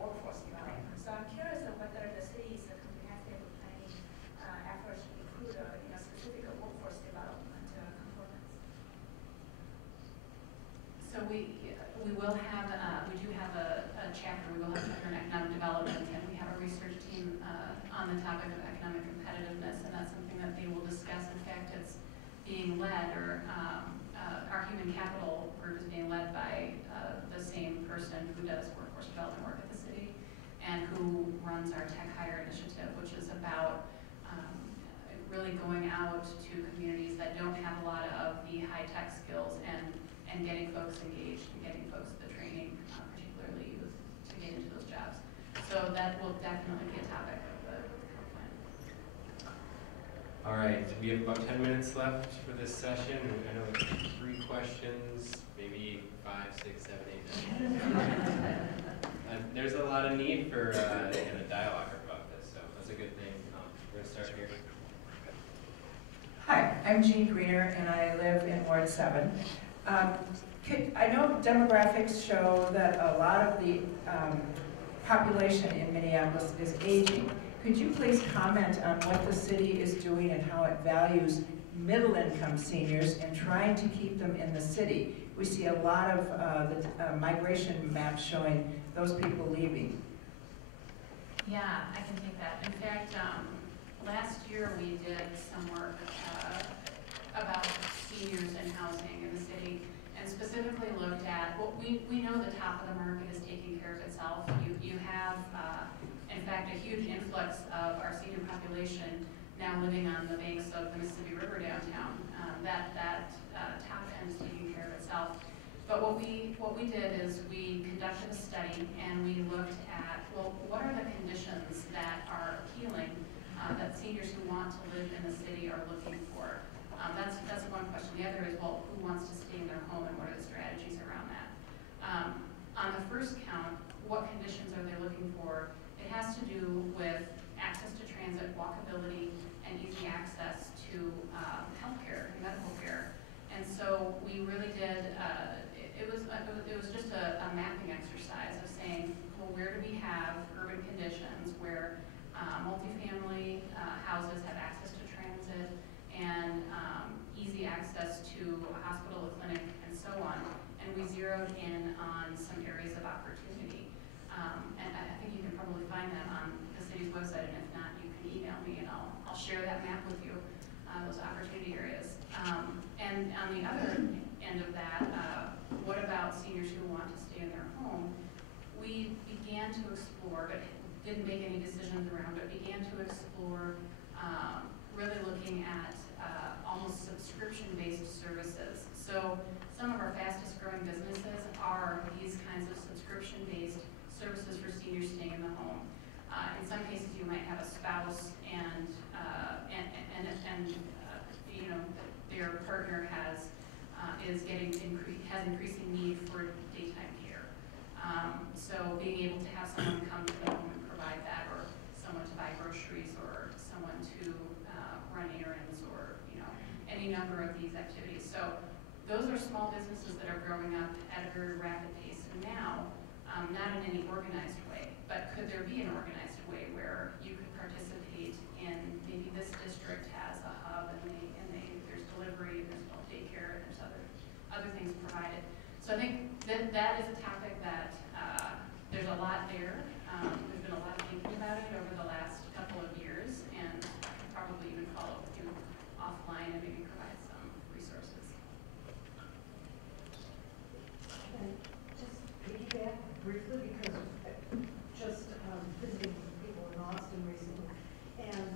workforce development. So I'm curious of whether the city's comprehensive planning efforts include specific workforce development components. So we will have we do have a chapter. We will have chapter on economic development, and we have a research team on the topic of economic competitiveness, and that's something that they will discuss. In fact, it's being led, or our human capital group is being led by the same person who does workforce development work at the city, and who runs our Tech Hire initiative, which is about really going out to communities that don't have a lot of the high-tech skills and getting folks engaged and getting folks the training, particularly youth, to get into those jobs. So that will definitely be a topic of the plan. All right, we have about 10 minutes left for this session. I know it's 3 questions, maybe 5, 6, 7, 8, 9. There's a lot of need for a dialogue about this, so that's a good thing. We're going to start here. Hi, I'm Jean Greener, and I live in Ward 7. I know demographics show that a lot of the population in Minneapolis is aging. Could you please comment on what the city is doing and how it values middle-income seniors and trying to keep them in the city? We see a lot of the migration maps showing those people leaving. Yeah, I can take that. In fact, last year we did some work about seniors and housing in the city, and specifically looked at, well, we know the top of the market is taking care of itself. You have, in fact, a huge influx of our senior population now living on the banks of the Mississippi River downtown. That top end is taking care of itself. But what we did is we conducted a study and we looked at, well, what are the conditions that are appealing that seniors who want to live in the city are looking for? That's one question. The other is, well, who wants to stay in their home and what are the strategies around that? On the first count, what conditions are they looking for? It has to do with access to transit, walkability, and easy access to healthcare, medical care. And so we really did, it was just a mapping exercise of saying, well, where do we have urban conditions where multifamily houses have access to transit and easy access to a hospital, a clinic, and so on. And we zeroed in on some areas of opportunity. And I think you can probably find that on the city's website, and if not, you can email me and I'll share that map with you, those opportunity areas. And on the other end of that, what about seniors who want to stay in their home? We began to explore, but didn't make any decisions around it, began to explore really looking at almost subscription-based services. So some of our fastest growing businesses are these kinds of subscription-based services for seniors staying in the home. In some cases, you might have a spouse and you know, their partner has increasing need for daytime care. So being able to have someone come to the home and provide that, or someone to buy groceries, or someone to run errands, or you know, any number of these activities. So those are small businesses that are growing up at a very rapid pace. And now, not in any organized way, but could there be an organized way where you could participate in, maybe this district has a hub and there's delivery, there's adult daycare, there's other things provided. So I think that is a topic that there's a lot there. There's been a lot of thinking about it over the last couple of years, and I could probably even follow up with you offline and maybe provide some resources. And just piggyback briefly, because just visiting people in Austin recently, and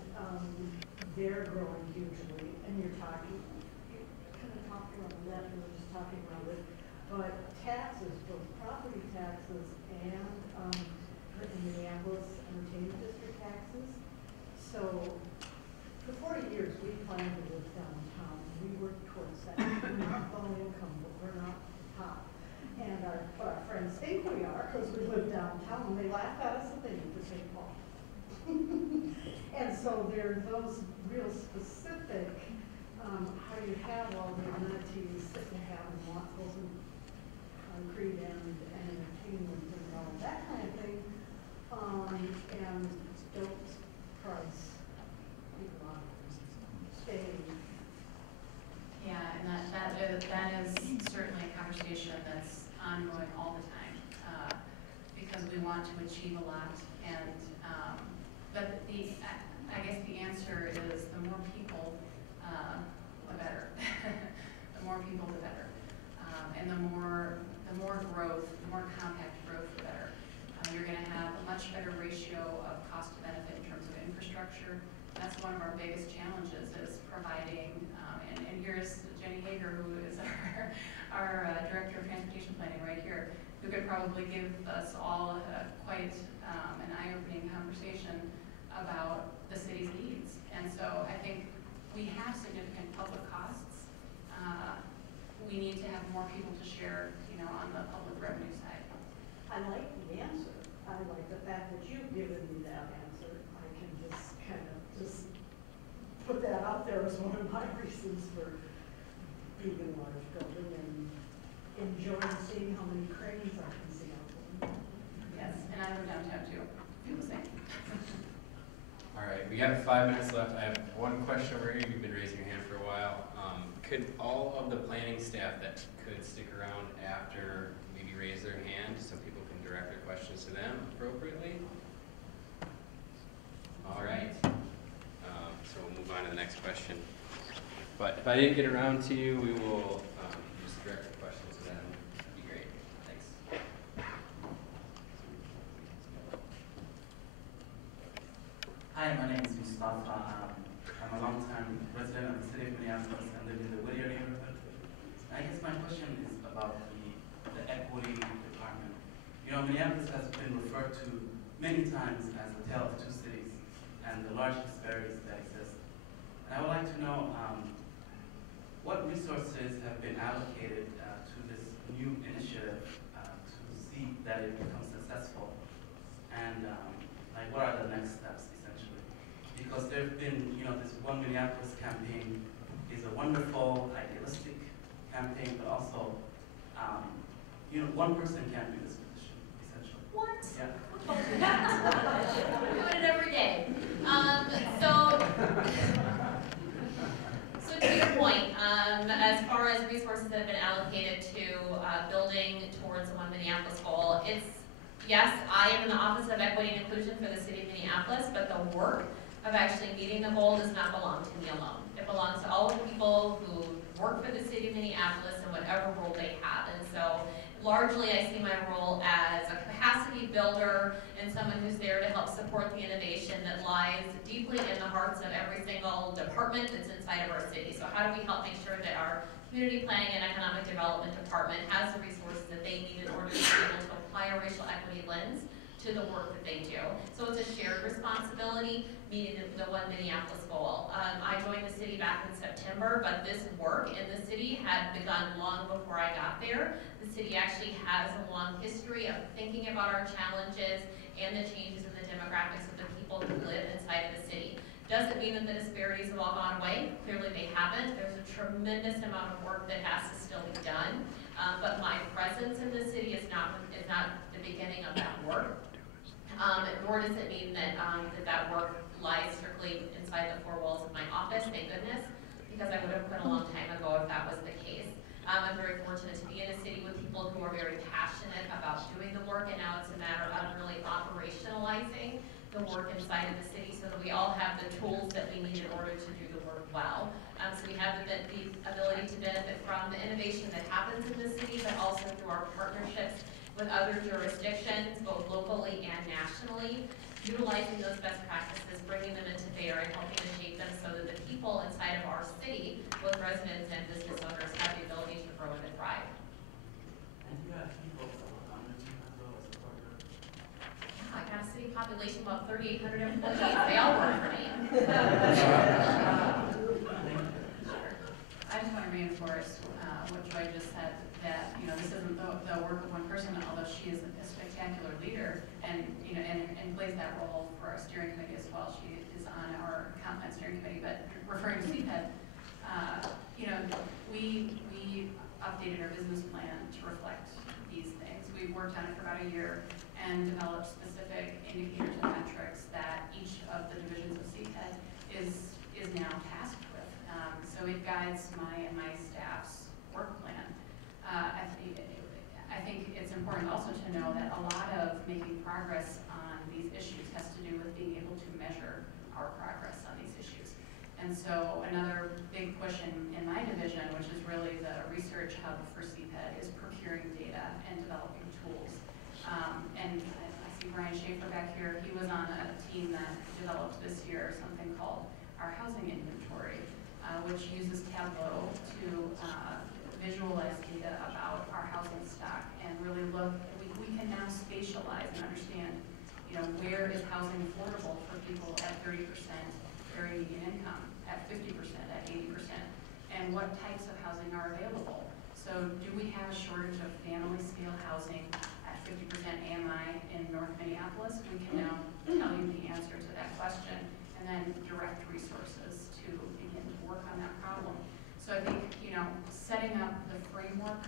they're growing hugely, and you're kind of talking around that, and we're just talking around it, but taxes, both property taxes and in Minneapolis entertainment district taxes. So for 40 years, we planned to live downtown. We worked towards that. We're not low income, but we're not top. And our friends think we are because we live downtown. They laugh at us and they need to St. Paul. And so there are those real specific, how you have all the amenities that you have in both in concrete and entertainment and all that kind of thing, and don't price people out of staying. Yeah, and that is certainly a conversation that's ongoing all the time, because we want to achieve a lot, and but I guess the answer is the more people, the better. The more people, the better, and the more growth, the more compact growth, the better. You're going to have a much better ratio of cost to benefit in terms of infrastructure. That's one of our biggest challenges, is providing, and here's Jenny Hager, who is our Director of Transportation Planning right here, who could probably give us all quite an eye-opening conversation about the city's needs. And so I think we have significant public costs. We need to have more people to share, you know, on the public revenue side. I like the answer. I like the fact that you've given me that answer. I can just kind of just put that out there as one of my reasons for being in a large building and enjoying seeing how many cranes I can see out there. Yes, and I live downtown too. Feel the same. All right, we have 5 minutes left. I have one question over here. You've been raising your hand for a while. Could all of the planning staff that could stick around after maybe raise their hand so people can direct their questions to them appropriately? All right. So we'll move on to the next question. But if I didn't get around to you, we will just direct the questions to them. That'd be great. Thanks. Hi, my name is Mustafa. I'm a long-time resident of the city of Minneapolis and live in the Whittier neighborhood. I guess my question is about the the equity department. You know, Minneapolis has been referred to many times as the tale of two cities and the large disparities that exist. And I would like to know what resources have been allocated to this new initiative to see that it becomes successful, and like what are the next steps essentially? Because there have been, you know, this One Minneapolis campaign is a wonderful, idealistic campaign, but also, you know, one person can't do this position essentially. What? Yeah. I'm doing it every day. So to your point, as far as resources that have been allocated to building towards the One Minneapolis goal, it's, yes, I am in the Office of Equity and Inclusion for the City of Minneapolis, but the work of actually meeting the goal does not belong to me alone. It belongs to all the people who work for the City of Minneapolis in whatever role they have. And so largely I see my role as a capacity builder and someone who's there to help support the innovation that lies deeply in the hearts of every single department that's inside of our city. So how do we help make sure that our community planning and economic development department has the resources that they need in order to be able to apply a racial equity lens to the work that they do. So it's a shared responsibility, meeting the One Minneapolis goal. I joined the city back in September, but this work in the city had begun long before I got there. The city actually has a long history of thinking about our challenges and the changes in the demographics of the people who live inside of the city. Does it mean that the disparities have all gone away? Clearly they haven't. There's a tremendous amount of work that has to still be done. But my presence in the city is not the beginning of that work. Nor does it mean that that work lies strictly inside the four walls of my office, thank goodness, because I would have quit a long time ago if that was the case. I'm very fortunate to be in a city with people who are very passionate about doing the work, and now it's a matter of really operationalizing the work inside of the city so that we all have the tools that we need in order to do the work well. So we have the ability to benefit from the innovation that happens in the city, but also through our partnerships with other jurisdictions, both locally and nationally, utilizing those best practices, bringing them into bear, and helping to shape them so that the people inside of our city, both residents and business owners, have the ability to grow and to thrive. And you have people from Richmond as well as a partner? Yeah, I got a city population of about 3,800 employees. They all work for me. I just want to reinforce what Joy just said, that, you know, this isn't the work of one person, although she is a spectacular leader and, you know, and plays that role for our steering committee as well. She is on our comp plan steering committee, but referring to CPED, you know, we updated our business plan to reflect these things. We worked on it for about a year and developed specific indicators and metrics that each of the divisions of CPED is now tasked with. So it guides my staff's work plan. I think it's important also to know that a lot of making progress on these issues has to do with being able to measure our progress on these issues. And so another big push in my division, which is really the research hub for CPED, is procuring data and developing tools. And I see Brian Schaefer back here. He was on a team that developed this year something called our housing inventory, which uses Tableau to visualize data about our housing stock and really look, we can now spatialize and understand, you know, where is housing affordable for people at 30% area median income, at 50%, at 80%, and what types of housing are available. So do we have a shortage of family scale housing at 50% AMI in North Minneapolis? We can now tell you the answer to that question and then direct resources to begin to work on that problem. So I think, you know, setting up the framework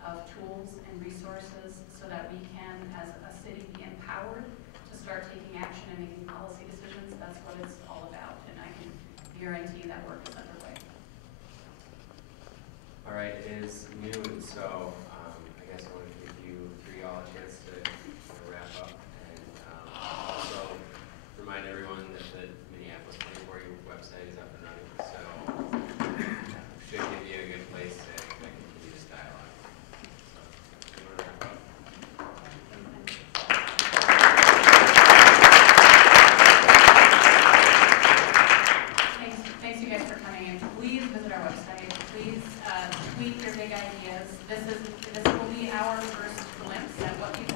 of tools and resources so that we can, as a city, be empowered to start taking action and making policy decisions, that's what it's all about. And I can guarantee that work is underway. All right, it is noon, so I guess I want to give you three all a chance to wrap up, and also remind everyone that the Minneapolis 24 website is up and running, so should give you a good place to continue this dialogue. So, you want to wrap up? Thanks you guys for coming in. Please visit our website. Please tweak your big ideas. This will be our first glimpse at what you